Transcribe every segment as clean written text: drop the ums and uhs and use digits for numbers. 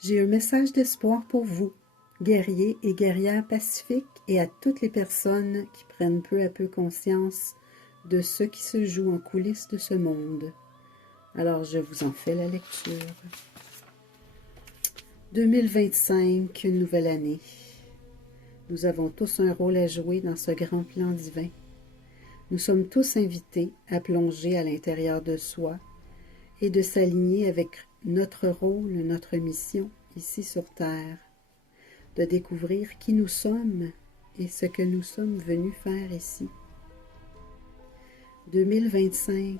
J'ai un message d'espoir pour vous, guerriers et guerrières pacifiques, et à toutes les personnes qui prennent peu à peu conscience de ce qui se joue en coulisses de ce monde. Alors, je vous en fais la lecture. 2025, une nouvelle année. Nous avons tous un rôle à jouer dans ce grand plan divin. Nous sommes tous invités à plonger à l'intérieur de soi et de s'aligner avec notre rôle, notre mission ici sur Terre, de découvrir qui nous sommes et ce que nous sommes venus faire ici. 2025,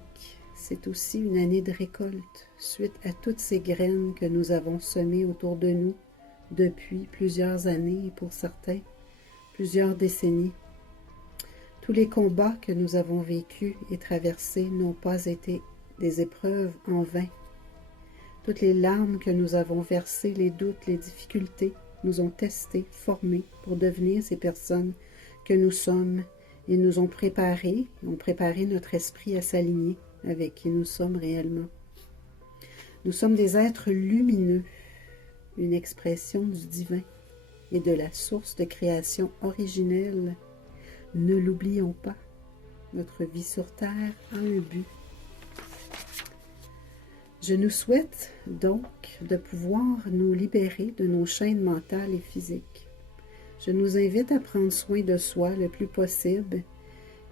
c'est aussi une année de récolte, suite à toutes ces graines que nous avons semées autour de nous depuis plusieurs années et pour certains, plusieurs décennies. Tous les combats que nous avons vécus et traversés n'ont pas été des épreuves en vain. Toutes les larmes que nous avons versées, les doutes, les difficultés, nous ont testés, formés pour devenir ces personnes que nous sommes et nous ont préparé notre esprit à s'aligner avec qui nous sommes réellement. Nous sommes des êtres lumineux, une expression du divin et de la source de création originelle. Ne l'oublions pas, notre vie sur Terre a un but. Je nous souhaite donc de pouvoir nous libérer de nos chaînes mentales et physiques. Je nous invite à prendre soin de soi le plus possible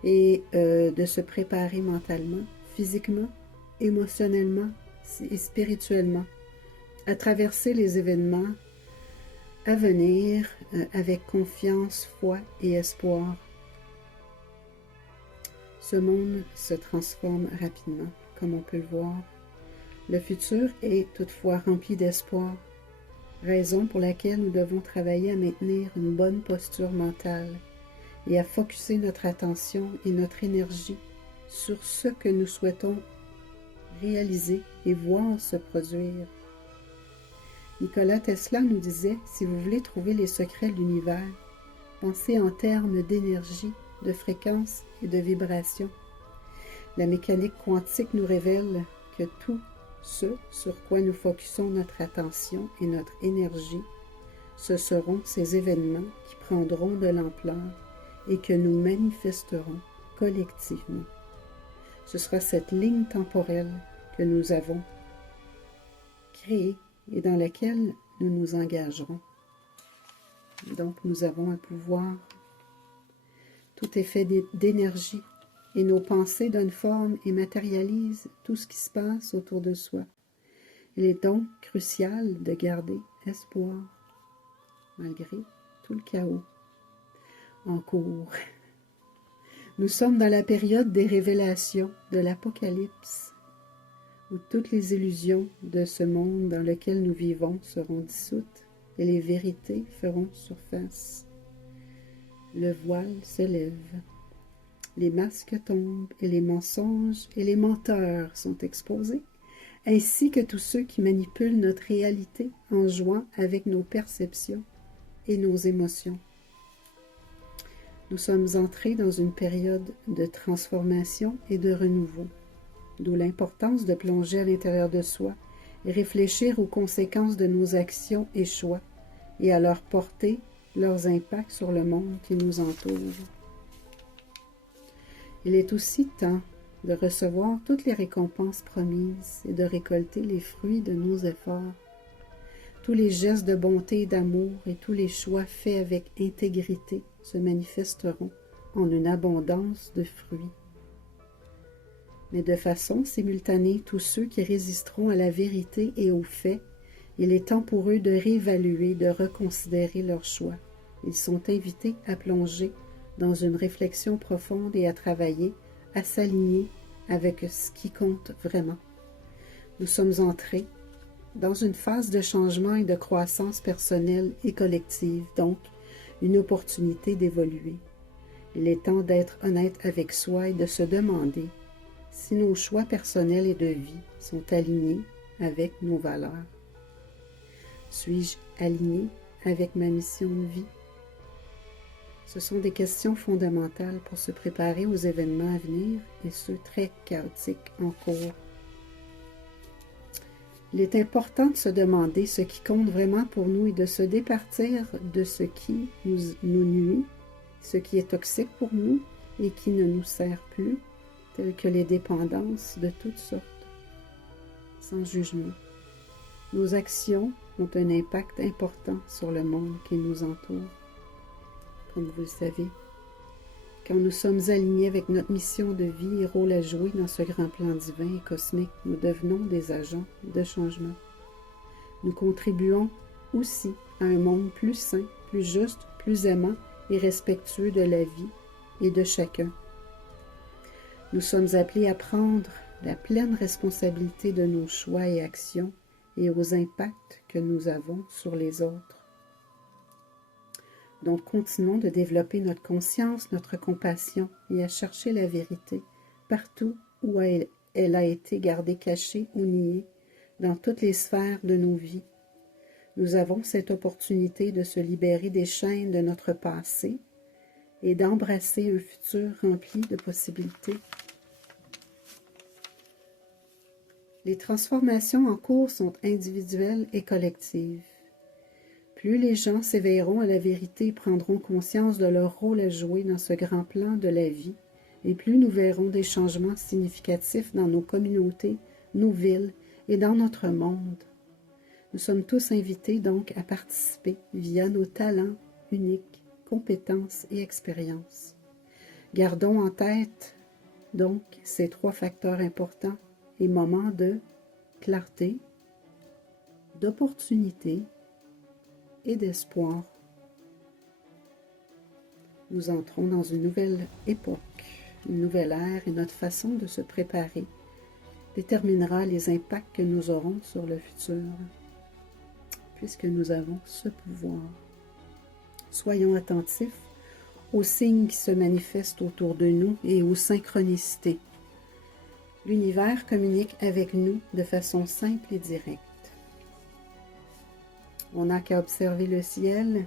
et de se préparer mentalement, physiquement, émotionnellement et spirituellement à traverser les événements à venir avec confiance, foi et espoir. Ce monde se transforme rapidement, comme on peut le voir. Le futur est toutefois rempli d'espoir, raison pour laquelle nous devons travailler à maintenir une bonne posture mentale et à focusser notre attention et notre énergie sur ce que nous souhaitons réaliser et voir se produire. Nikola Tesla nous disait, si vous voulez trouver les secrets de l'univers, pensez en termes d'énergie, de fréquence et de vibration. La mécanique quantique nous révèle que tout ce sur quoi nous focusons notre attention et notre énergie, ce seront ces événements qui prendront de l'ampleur et que nous manifesterons collectivement. Ce sera cette ligne temporelle que nous avons créée et dans laquelle nous nous engagerons. Donc nous avons un pouvoir. Tout est fait d'énergie et nos pensées donnent forme et matérialisent tout ce qui se passe autour de soi. Il est donc crucial de garder espoir, malgré tout le chaos en cours. Nous sommes dans la période des révélations, de l'Apocalypse, où toutes les illusions de ce monde dans lequel nous vivons seront dissoutes et les vérités feront surface. Le voile se lève. Les masques tombent et les mensonges et les menteurs sont exposés, ainsi que tous ceux qui manipulent notre réalité en jouant avec nos perceptions et nos émotions. Nous sommes entrés dans une période de transformation et de renouveau, d'où l'importance de plonger à l'intérieur de soi et réfléchir aux conséquences de nos actions et choix et à leur porter leurs impacts sur le monde qui nous entoure. Il est aussi temps de recevoir toutes les récompenses promises et de récolter les fruits de nos efforts. Tous les gestes de bonté et d'amour et tous les choix faits avec intégrité se manifesteront en une abondance de fruits. Mais de façon simultanée, tous ceux qui résisteront à la vérité et aux faits, il est temps pour eux de réévaluer, de reconsidérer leurs choix. Ils sont invités à plonger dans une réflexion profonde et à travailler, à s'aligner avec ce qui compte vraiment. Nous sommes entrés dans une phase de changement et de croissance personnelle et collective, donc une opportunité d'évoluer. Il est temps d'être honnête avec soi et de se demander si nos choix personnels et de vie sont alignés avec nos valeurs. Suis-je aligné avec ma mission de vie? Ce sont des questions fondamentales pour se préparer aux événements à venir et ceux très chaotiques en cours. Il est important de se demander ce qui compte vraiment pour nous et de se départir de ce qui nous nuit, ce qui est toxique pour nous et qui ne nous sert plus, telles que les dépendances de toutes sortes, sans jugement. Nos actions ont un impact important sur le monde qui nous entoure, comme vous le savez. Quand nous sommes alignés avec notre mission de vie et rôle à jouer dans ce grand plan divin et cosmique, nous devenons des agents de changement. Nous contribuons aussi à un monde plus sain, plus juste, plus aimant et respectueux de la vie et de chacun. Nous sommes appelés à prendre la pleine responsabilité de nos choix et actions et aux impacts que nous avons sur les autres. Donc, continuons de développer notre conscience, notre compassion et à chercher la vérité partout où elle a été gardée cachée ou niée, dans toutes les sphères de nos vies. Nous avons cette opportunité de se libérer des chaînes de notre passé et d'embrasser un futur rempli de possibilités. Les transformations en cours sont individuelles et collectives. Plus les gens s'éveilleront à la vérité et prendront conscience de leur rôle à jouer dans ce grand plan de la vie, et plus nous verrons des changements significatifs dans nos communautés, nos villes et dans notre monde. Nous sommes tous invités donc à participer via nos talents uniques, compétences et expériences. Gardons en tête donc ces 3 facteurs importants et moments de clarté, d'opportunité et d'espoir. Nous entrons dans une nouvelle époque, une nouvelle ère et notre façon de se préparer déterminera les impacts que nous aurons sur le futur, puisque nous avons ce pouvoir. Soyons attentifs aux signes qui se manifestent autour de nous et aux synchronicités. L'univers communique avec nous de façon simple et directe. On n'a qu'à observer le ciel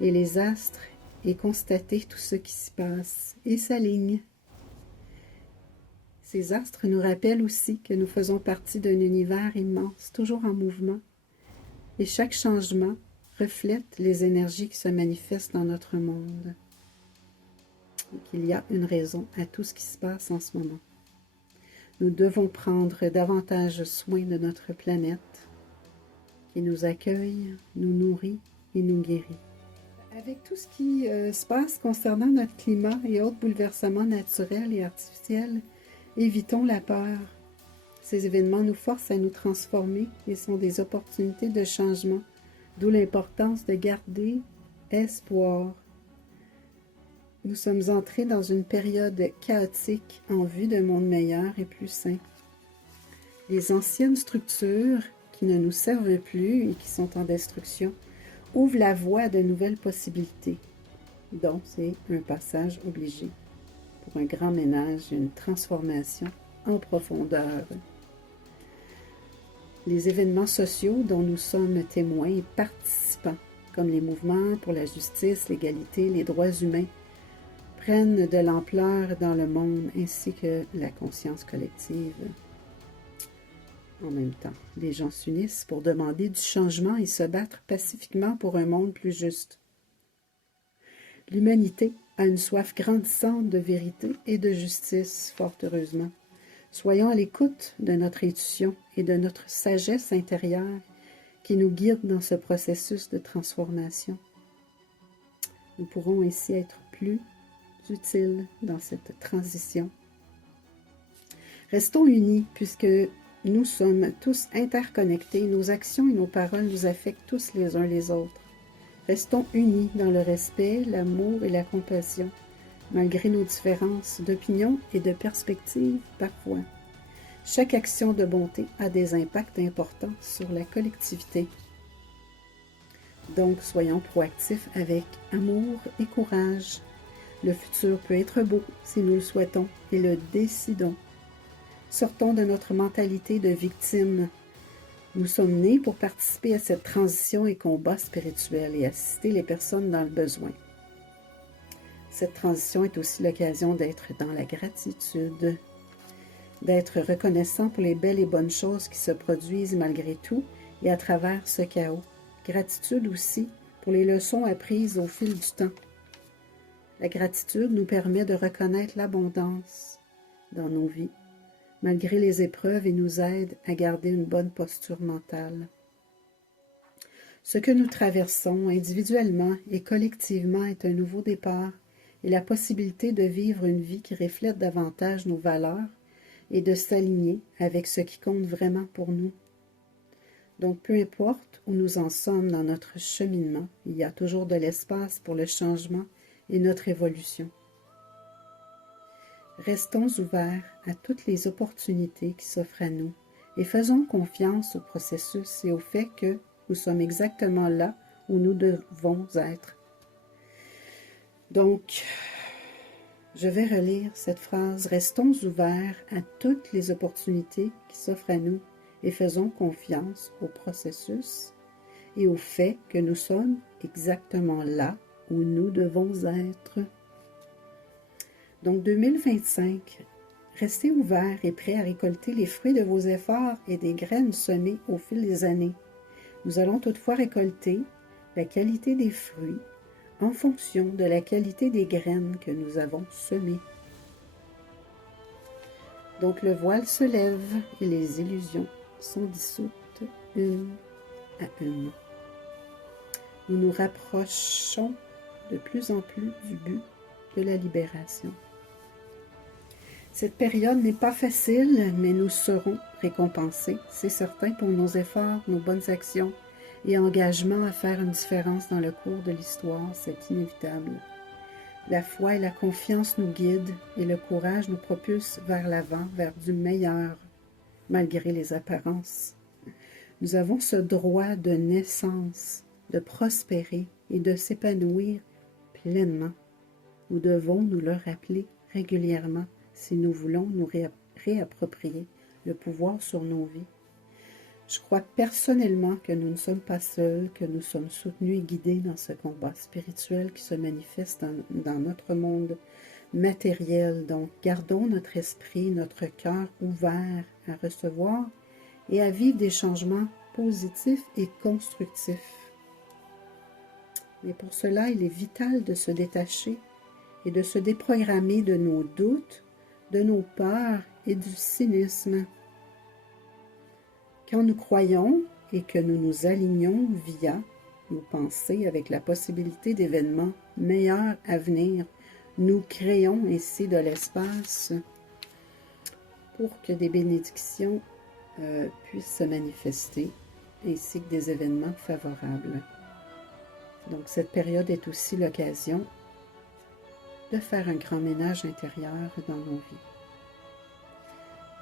et les astres et constater tout ce qui s'y passe et s'aligne. Ces astres nous rappellent aussi que nous faisons partie d'un univers immense, toujours en mouvement, et chaque changement reflète les énergies qui se manifestent dans notre monde. Et qu'il y a une raison à tout ce qui se passe en ce moment. Nous devons prendre davantage soin de notre planète, qui nous accueille, nous nourrit et nous guérit. Avec tout ce qui se passe concernant notre climat et autres bouleversements naturels et artificiels, évitons la peur. Ces événements nous forcent à nous transformer et sont des opportunités de changement, d'où l'importance de garder espoir. Nous sommes entrés dans une période chaotique en vue d'un monde meilleur et plus sain. Les anciennes structures qui ne nous servent plus et qui sont en destruction ouvrent la voie à de nouvelles possibilités. Donc, c'est un passage obligé pour un grand ménage et une transformation en profondeur. Les événements sociaux dont nous sommes témoins et participants, comme les mouvements pour la justice, l'égalité, les droits humains, prennent de l'ampleur dans le monde ainsi que la conscience collective. En même temps, les gens s'unissent pour demander du changement et se battre pacifiquement pour un monde plus juste. L'humanité a une soif grandissante de vérité et de justice, fort heureusement. Soyons à l'écoute de notre intuition et de notre sagesse intérieure qui nous guide dans ce processus de transformation. Nous pourrons ainsi être plus utiles dans cette transition. Restons unis puisque nous sommes tous interconnectés, nos actions et nos paroles nous affectent tous les uns les autres. Restons unis dans le respect, l'amour et la compassion, malgré nos différences d'opinion et de perspective parfois. Chaque action de bonté a des impacts importants sur la collectivité. Donc, soyons proactifs avec amour et courage. Le futur peut être beau si nous le souhaitons et le décidons. Sortons de notre mentalité de victime. Nous sommes nés pour participer à cette transition et combat spirituel et assister les personnes dans le besoin. Cette transition est aussi l'occasion d'être dans la gratitude. d'être reconnaissant pour les belles et bonnes choses qui se produisent malgré tout et à travers ce chaos. Gratitude aussi pour les leçons apprises au fil du temps. La gratitude nous permet de reconnaître l'abondance dans nos vies, malgré les épreuves, et nous aide à garder une bonne posture mentale. Ce que nous traversons individuellement et collectivement est un nouveau départ et la possibilité de vivre une vie qui reflète davantage nos valeurs et de s'aligner avec ce qui compte vraiment pour nous. Donc, peu importe où nous en sommes dans notre cheminement, il y a toujours de l'espace pour le changement et notre évolution. Restons ouverts à toutes les opportunités qui s'offrent à nous et faisons confiance au processus et au fait que nous sommes exactement là où nous devons être. Donc, je vais relire cette phrase. Restons ouverts à toutes les opportunités qui s'offrent à nous et faisons confiance au processus et au fait que nous sommes exactement là où nous devons être. Donc 2025, restez ouverts et prêts à récolter les fruits de vos efforts et des graines semées au fil des années. Nous allons toutefois récolter la qualité des fruits en fonction de la qualité des graines que nous avons semées. Donc le voile se lève et les illusions sont dissoutes une à une. Nous nous rapprochons de plus en plus du but de la libération. Cette période n'est pas facile, mais nous serons récompensés, c'est certain, pour nos efforts, nos bonnes actions et engagements à faire une différence dans le cours de l'histoire, c'est inévitable. La foi et la confiance nous guident et le courage nous propulse vers l'avant, vers du meilleur, malgré les apparences. Nous avons ce droit de naissance, de prospérer et de s'épanouir pleinement. Nous devons nous le rappeler régulièrement si nous voulons nous réapproprier le pouvoir sur nos vies. Je crois personnellement que nous ne sommes pas seuls, que nous sommes soutenus et guidés dans ce combat spirituel qui se manifeste dans notre monde matériel. Donc, gardons notre esprit, notre cœur ouvert à recevoir et à vivre des changements positifs et constructifs. Mais pour cela, il est vital de se détacher et de se déprogrammer de nos doutes, de nos peurs et du cynisme. Quand nous croyons et que nous nous alignons via nos pensées avec la possibilité d'événements meilleurs à venir, nous créons ainsi de l'espace pour que des bénédictions puissent se manifester, ainsi que des événements favorables. Donc cette période est aussi l'occasion de faire un grand ménage intérieur dans nos vies.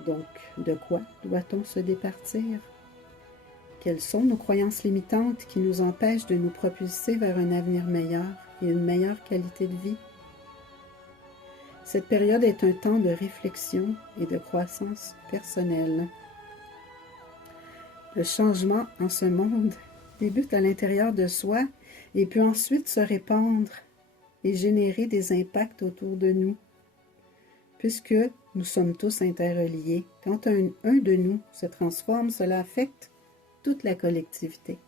Donc, de quoi doit-on se départir? Quelles sont nos croyances limitantes qui nous empêchent de nous propulser vers un avenir meilleur et une meilleure qualité de vie? Cette période est un temps de réflexion et de croissance personnelle. Le changement en ce monde débute à l'intérieur de soi et peut ensuite se répandre et générer des impacts autour de nous. Puisque nous sommes tous interreliés, quand un de nous se transforme, cela affecte toute la collectivité.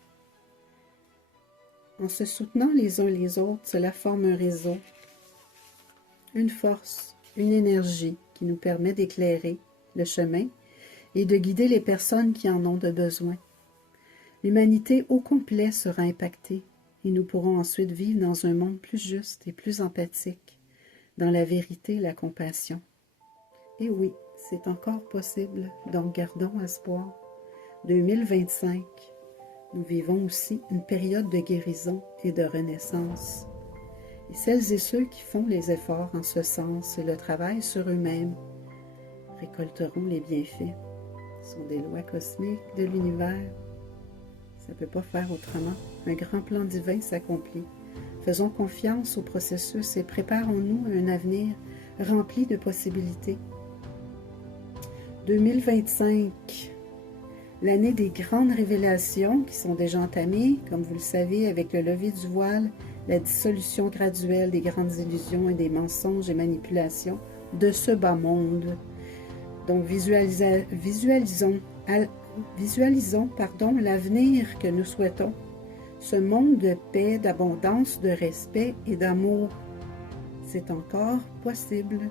En se soutenant les uns les autres, cela forme un réseau, une force, une énergie qui nous permet d'éclairer le chemin et de guider les personnes qui en ont de besoin. L'humanité au complet sera impactée et nous pourrons ensuite vivre dans un monde plus juste et plus empathique, dans la vérité et la compassion. Et oui, c'est encore possible, donc gardons espoir. 2025, nous vivons aussi une période de guérison et de renaissance. Et celles et ceux qui font les efforts en ce sens et le travail sur eux-mêmes récolteront les bienfaits. Ce sont des lois cosmiques de l'univers. Ça ne peut pas faire autrement. Un grand plan divin s'accomplit. Faisons confiance au processus et préparons-nous à un avenir rempli de possibilités. 2025, l'année des grandes révélations qui sont déjà entamées, comme vous le savez, avec le lever du voile, la dissolution graduelle des grandes illusions et des mensonges et manipulations de ce bas monde. Donc, visualisons l'avenir que nous souhaitons, ce monde de paix, d'abondance, de respect et d'amour. C'est encore possible.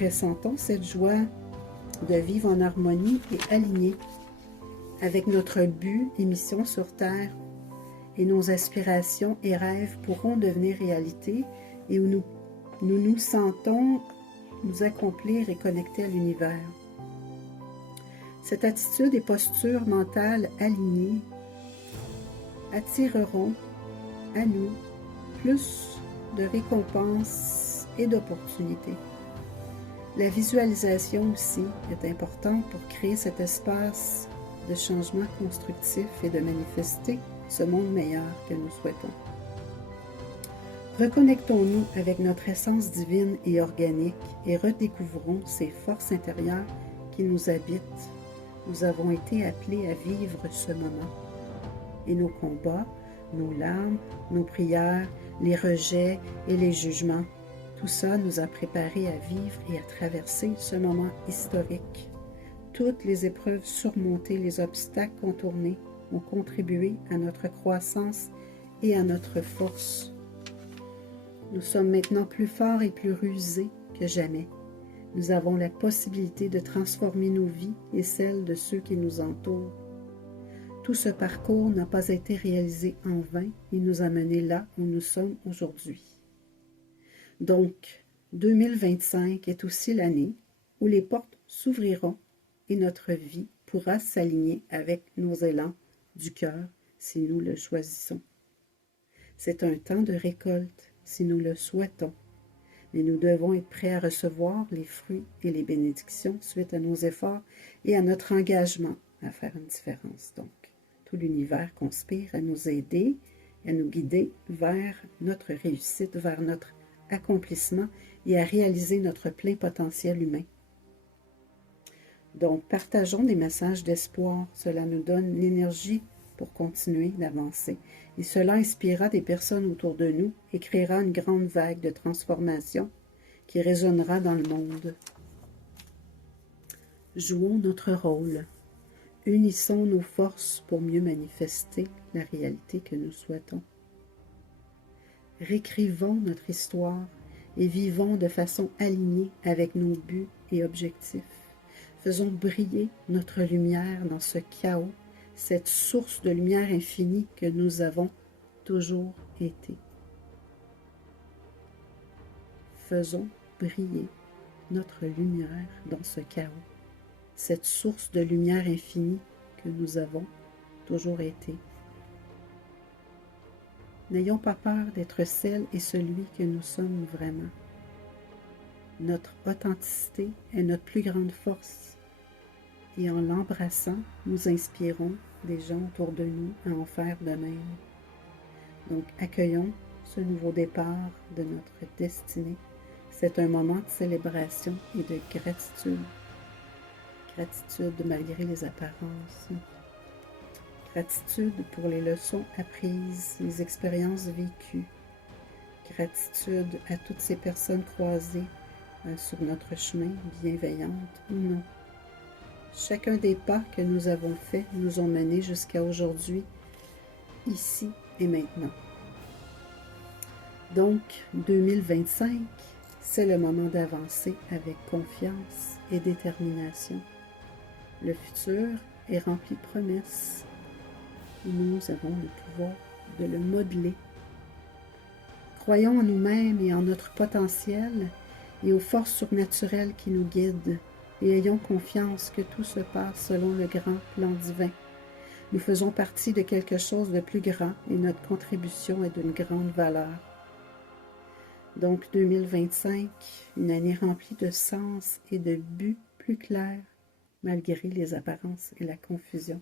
Ressentons cette joie de vivre en harmonie et alignée avec notre but et mission sur Terre, et nos aspirations et rêves pourront devenir réalité et où nous sentons nous accomplir et connecter à l'univers. Cette attitude et posture mentale alignée attireront à nous plus de récompenses et d'opportunités. La visualisation aussi est importante pour créer cet espace de changement constructif et de manifester ce monde meilleur que nous souhaitons. Reconnectons-nous avec notre essence divine et organique et redécouvrons ces forces intérieures qui nous habitent. Nous avons été appelés à vivre ce moment. Et nos combats, nos larmes, nos prières, les rejets et les jugements, tout ça nous a préparés à vivre et à traverser ce moment historique. Toutes les épreuves surmontées, les obstacles contournés ont contribué à notre croissance et à notre force. Nous sommes maintenant plus forts et plus rusés que jamais. Nous avons la possibilité de transformer nos vies et celles de ceux qui nous entourent. Tout ce parcours n'a pas été réalisé en vain, il nous a menés là où nous sommes aujourd'hui. Donc, 2025 est aussi l'année où les portes s'ouvriront et notre vie pourra s'aligner avec nos élans du cœur si nous le choisissons. C'est un temps de récolte si nous le souhaitons, mais nous devons être prêts à recevoir les fruits et les bénédictions suite à nos efforts et à notre engagement à faire une différence. Donc, tout l'univers conspire à nous aider, à nous guider vers notre réussite, vers notre accomplissement et à réaliser notre plein potentiel humain. Donc, partageons des messages d'espoir. Cela nous donne l'énergie pour continuer d'avancer. Et cela inspirera des personnes autour de nous et créera une grande vague de transformation qui résonnera dans le monde. Jouons notre rôle. Unissons nos forces pour mieux manifester la réalité que nous souhaitons. Réécrivons notre histoire et vivons de façon alignée avec nos buts et objectifs. Faisons briller notre lumière dans ce chaos, cette source de lumière infinie que nous avons toujours été. Faisons briller notre lumière dans ce chaos, cette source de lumière infinie que nous avons toujours été. N'ayons pas peur d'être celle et celui que nous sommes vraiment. Notre authenticité est notre plus grande force et en l'embrassant, nous inspirons des gens autour de nous à en faire de même. Donc, accueillons ce nouveau départ de notre destinée. C'est un moment de célébration et de gratitude. Gratitude malgré les apparences. Gratitude pour les leçons apprises, les expériences vécues. Gratitude à toutes ces personnes croisées sur notre chemin, bienveillantes ou non. Chacun des pas que nous avons faits nous ont menés jusqu'à aujourd'hui, ici et maintenant. Donc, 2025, c'est le moment d'avancer avec confiance et détermination. Le futur est rempli de promesses. Nous avons le pouvoir de le modeler. Croyons en nous-mêmes et en notre potentiel et aux forces surnaturelles qui nous guident. Et ayons confiance que tout se passe selon le grand plan divin. Nous faisons partie de quelque chose de plus grand et notre contribution est d'une grande valeur. Donc 2025, une année remplie de sens et de buts plus clairs, malgré les apparences et la confusion.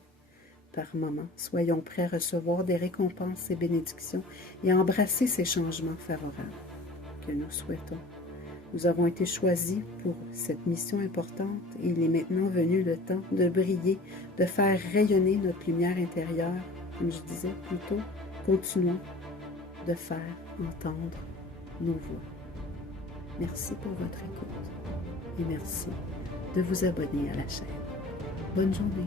Par moments, soyons prêts à recevoir des récompenses et bénédictions et à embrasser ces changements favorables que nous souhaitons. Nous avons été choisis pour cette mission importante et il est maintenant venu le temps de briller, de faire rayonner notre lumière intérieure. Comme je disais plus tôt, continuons de faire entendre nos voix. Merci pour votre écoute et merci de vous abonner à la chaîne. Bonne journée.